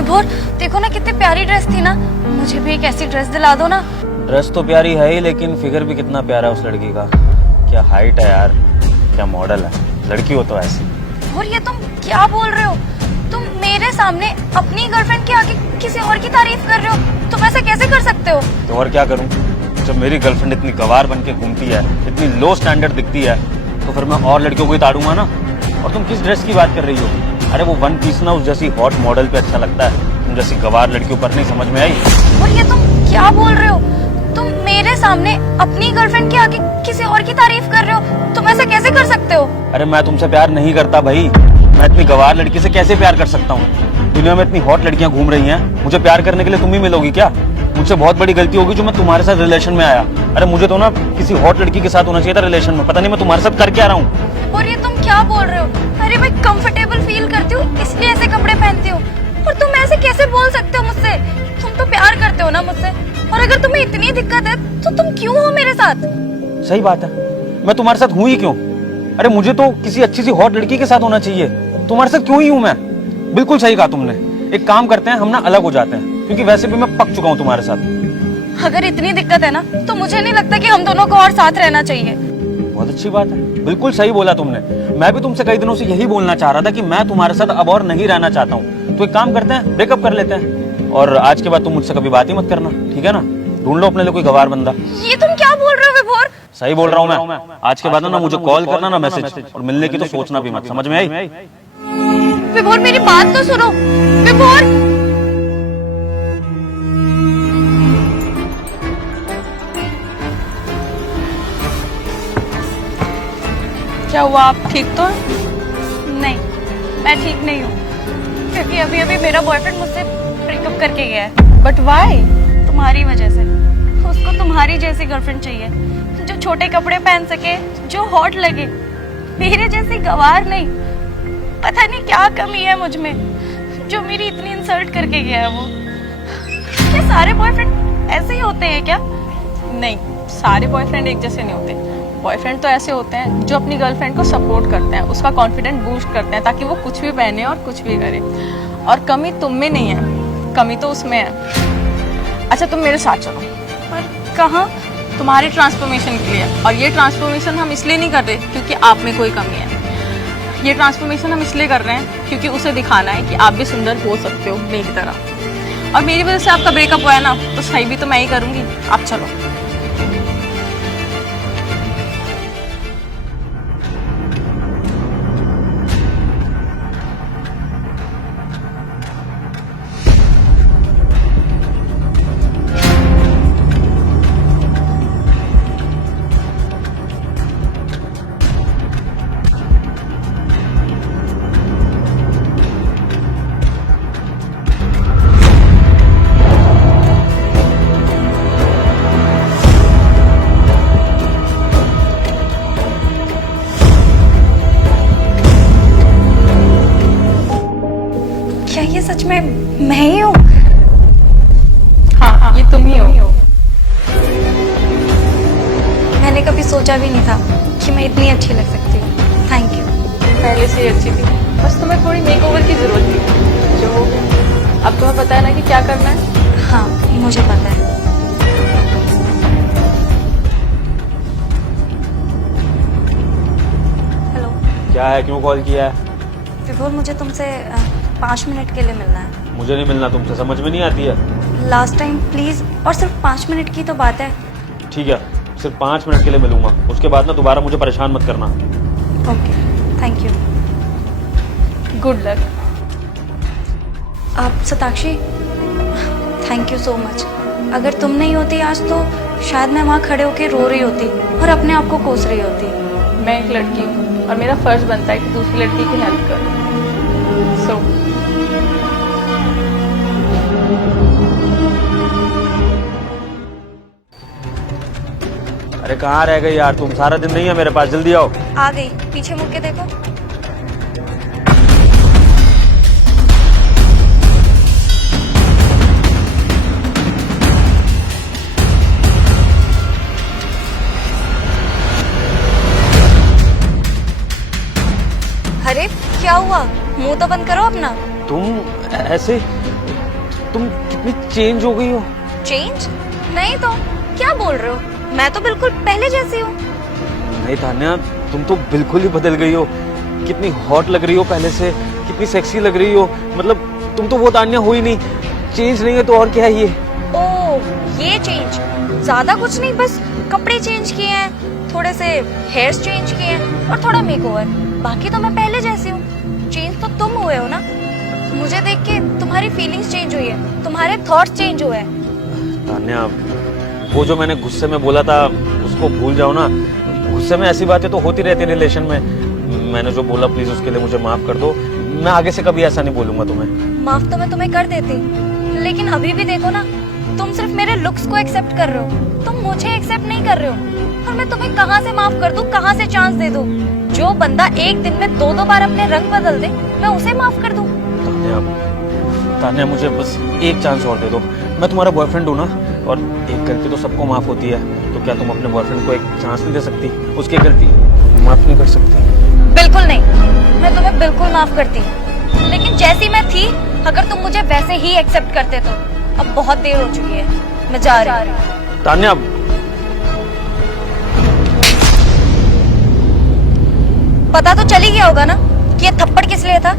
विभोर देखो ना कितनी प्यारी ड्रेस थी ना, मुझे भी एक ऐसी ड्रेस दिला दो ना। ड्रेस तो प्यारी है ही, लेकिन फिगर भी कितना प्यारा है उस लड़की का। क्या हाइट है यार, क्या मॉडल है, लड़की हो तो ऐसी। और ये तुम क्या बोल रहे हो? तुम मेरे सामने अपनी गर्लफ्रेंड के आगे किसी और की तारीफ कर रहे हो? तुम ऐसे कैसे कर सकते हो? तो और क्या करूं, जब मेरी गर्लफ्रेंड इतनी गवार बन के घूमती है, इतनी लो स्टैंडर्ड दिखती है, तो फिर मैं और लड़कियों को ही ताड़ूंगा ना। और तुम किस ड्रेस की बात कर रही हो? अरे वो वन पीस ना उस जैसी हॉट मॉडल पे अच्छा लगता है, तुम जैसी गवार लड़कियों पर नहीं समझ में आई। और ये तुम क्या बोल रहे हो? तुम मेरे सामने अपनी गर्लफ्रेंड के आगे किसी और की तारीफ कर रहे हो? तुम ऐसे कैसे कर सकते हो? अरे मैं तुमसे प्यार नहीं करता भाई, मैं इतनी गवार लड़की से कैसे प्यार कर सकता हूँ? दुनिया में इतनी हॉट लड़कियां घूम रही हैं, मुझे प्यार करने के लिए तुम ही मिलोगी क्या? मुझसे बहुत बड़ी गलती होगी जो मैं तुम्हारे साथ रिलेशन में आया। अरे मुझे तो ना किसी हॉट लड़की के साथ होना चाहिए था रिलेशन में, पता नहीं मैं तुम्हारे साथ कर क्या रहा हूँ। और ये तुम क्या बोल रहे हो? अरे मैं कंफर्टेबल फील करती हूँ इसलिए ऐसे कपड़े पहनती हूँ, और तुम ऐसे कैसे बोल सकते हो मुझसे? तुम तो प्यार करते हो ना मुझसे, और अगर तुम्हें इतनी दिक्कत है तो तुम क्यों हो मेरे साथ? सही बात है, मैं तुम्हारे साथ हूँ ही क्यों? अरे मुझे तो किसी अच्छी सी हॉट लड़की के साथ होना चाहिए, तुम्हारे साथ क्यों ही हूँ मैं? बिल्कुल सही कहा तुमने। एक काम करते हैं, हम ना अलग हो जाते हैं, क्योंकि वैसे भी मैं पक चुका हूँ तुम्हारे साथ। अगर इतनी दिक्कत है ना तो मुझे नहीं लगता कि हम दोनों को और साथ रहना चाहिए। बहुत अच्छी बात है, बिल्कुल सही बोला तुमने। मैं भी तुमसे कई दिनों से यही बोलना चाह रहा था कि मैं तुम्हारे साथ अब और नहीं रहना चाहता हूँ। तो एक काम करते हैं, ब्रेकअप कर लेते हैं, और आज के बाद तुम मुझसे कभी बात ही मत करना, ठीक है ना? ढूंढ लो अपने लिए कोई गवार बंदा। ये तुम क्या बोल रहे हो विभोर? सही बोल रहा हूँ मैं। आज के बाद ना मुझे कॉल करना ना मैसेज, और मिलने की तो सोचना भी मत। समझ में आई? विभोर मेरी बात तो सुनो। विभोर क्या हुआ, आप ठीक तो? नहीं, मैं ठीक नहीं हूँ, क्योंकि अभी अभी मेरा बॉयफ्रेंड मुझसे ब्रेकअप करके गया है। But why? तुम्हारी वजह से। उसको तुम्हारी जैसी गर्लफ्रेंड चाहिए, जो छोटे कपड़े पहन सके, जो हॉट लगे, मेरे जैसी गवार नहीं। पता नहीं क्या कमी है मुझ में जो मेरी इतनी इंसल्ट करके गया है वो। क्या सारे बॉयफ्रेंड ऐसे ही होते हैं क्या? नहीं, सारे बॉयफ्रेंड एक जैसे नहीं होते। बॉयफ्रेंड तो ऐसे होते हैं जो अपनी गर्लफ्रेंड को सपोर्ट करते हैं, उसका कॉन्फिडेंस बूस्ट करते हैं ताकि वो कुछ भी पहने और कुछ भी करे। और कमी तुम में नहीं है, कमी तो उसमें है। अच्छा तुम मेरे साथ चलो। पर कहाँ? तुम्हारे ट्रांसफॉर्मेशन के लिए। और ये ट्रांसफॉर्मेशन हम इसलिए नहीं कर रहे क्योंकि आप में कोई कमी है। ये ट्रांसफॉर्मेशन हम इसलिए कर रहे हैं क्योंकि उसे दिखाना है कि आप भी सुंदर हो सकते हो मेरी तरह। और मेरी वजह से आपका ब्रेकअप हुआ है ना, तो सही भी तो मैं ही करूँगी। आप चलो। क्या ये सच में मैं ही हूँ? हाँ, ये तुम ही हो। मैंने कभी सोचा भी नहीं था कि मैं इतनी अच्छी लग सकती हूँ। Thank you. पहले से ही अच्छी थी, बस तुम्हें थोड़ी मेकओवर की जरूरत थी, जो हो गया। अब तुम्हें पता है ना कि क्या करना है? हाँ, मुझे पता है। हेलो क्या है, क्यों कॉल किया है? विभोर, मुझे तुमसे 5 मिनट के लिए मिलना है। मुझे नहीं मिलना तुमसे, समझ में नहीं आती है? लास्ट टाइम प्लीज, और सिर्फ 5 मिनट की तो बात है। ठीक है, सिर्फ 5 मिनट के लिए मिलूंगा, उसके बाद ना दोबारा मुझे परेशान मत करना। Okay, thank you. Good luck. आप Satakshi, thank you so much. अगर तुम नहीं होती आज तो शायद मैं वहाँ खड़े होके रो रही होती और अपने आप को कोस रही होती। मैं एक लड़की हूँ और मेरा फर्ज बनता है कि दूसरी लड़की की हेल्प करूँ। सो अरे कहाँ रह गई यार तुम? सारा दिन नहीं है मेरे पास, जल्दी आओ। आ गई, पीछे मुड़ के देखो। अरे क्या हुआ? मुंह तो बंद करो अपना। तुम ऐसे तुम कितनी चेंज हो गई हो। चेंज? नहीं तो क्या बोल रहे हो, मैं तो बिल्कुल पहले जैसी हूँ। नहीं तान्या, तुम तो बिल्कुल ही बदल गई हो। कितनी हॉट लग रही हो पहले से, कितनी सेक्सी लग रही हो। मतलब तुम तो वो तान्या हो ही नहीं। चेंज नहीं है तो और क्या है ये। ओह ये चेंज, ज्यादा कुछ नहीं, बस कपड़े चेंज किए हैं, थोड़े से हेयर्स चेंज किए हैं और थोड़ा मेकओवर। बाकी तो मैं पहले जैसी हूँ। चेंज तो तुम हुए हो ना। मुझे देख के तुम्हारी फीलिंग्स चेंज हुई है, तुम्हारे थॉट्स चेंज हुए हैं। तान्या, वो जो मैंने गुस्से में बोला था उसको भूल जाओ ना। गुस्से में ऐसी बातें तो होती रहती रिलेशन में। मैंने जो बोला प्लीज उसके लिए मुझे माफ कर दो। मैं आगे से कभी ऐसा नहीं बोलूंगा तुम्हें। माफ तो मैं तुम्हें कर देती, लेकिन अभी भी देखो ना, तुम सिर्फ मेरे लुक्स को एक्सेप्ट कर रहे हो, तुम मुझे एक्सेप्ट नहीं कर रहे हो। और मैं तुम्हें कहाँ से माफ कर दूं, कहाँ से चांस दे दूं? जो बंदा एक दिन में दो बार अपने रंग बदल दे, मैं उसे माफ कर दूं? तान्या, मुझे बस एक चांस और दे दो। मैं तुम्हारा बॉयफ्रेंड हूँ ना, और एक गलती तो सबको माफ होती है। तो क्या तुम अपने बॉयफ्रेंड को एक चांस नहीं दे सकती? उसकी गलती माफ नहीं कर सकती? बिल्कुल नहीं, मैं तुम्हें बिल्कुल माफ करती, लेकिन जैसी मैं थी अगर तुम मुझे वैसे ही एक्सेप्ट करते तो। अब बहुत देर हो चुकी है, मैं जा रही हूँ। तान्या, पता तो चल ही गया होगा ना कि ये थप्पड़ किस लिए था।